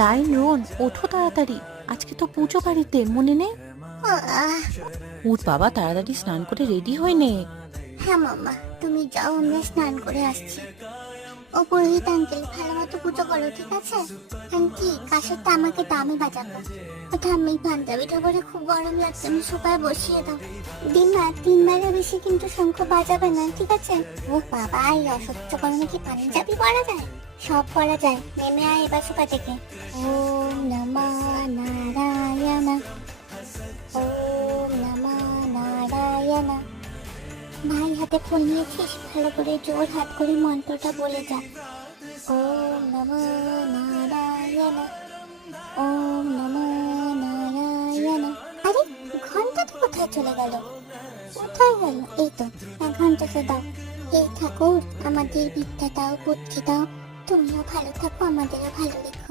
রায়ন, ওঠো তাড়াতাড়ি, আজকে তো পুজো বাড়িতে, মনে নেই? উঠ বাবা, তাড়াতাড়ি স্নান করে রেডি হয়ে নে। হ্যাঁ মাম্মা, তুমি যাও, আমরা স্নান করে আসছি। ও পুরোহিত আঙ্কেল, ভালো মতো পুজো করো, ঠিক আছে? আন্টি, কাশেরটা আমাকে দামে বাজাবো। ওটা আমি পাঞ্জাবিটা পরে খুব গরম লাগছে, আমি সোফায় বসিয়ে দাও। দিমা, 3বারের বেশি কিন্তু শঙ্খ বাজাবে না, ঠিক আছে? ও বাবা, এই অসহ্য গরমে কি পাঞ্জাবি পরা যায়? সব পরা যায়, নেমে আয় এবার সোফা থেকে। ওম নমঃ নারায়ণা, ওম নমঃ নারায়ণা। ভাই হাতে ফোন নিয়েছিস, ভালো করে জোর হাত করে মন্ত্রটা বলে যা। ওম নমঃ নারায়ণা, ওম নমঃ নারায়ণা। আরে, ঘন্টা তো কোথায় চলে গেল? কোথায় গেল? এই তো, ঘন্টাটা দাও। এই ঠাকুর, আমাদের বিদ্যা দাও, বুদ্ধি দাও, তুমিও ভালো থাকো, আমাদেরও ভালো রেখো।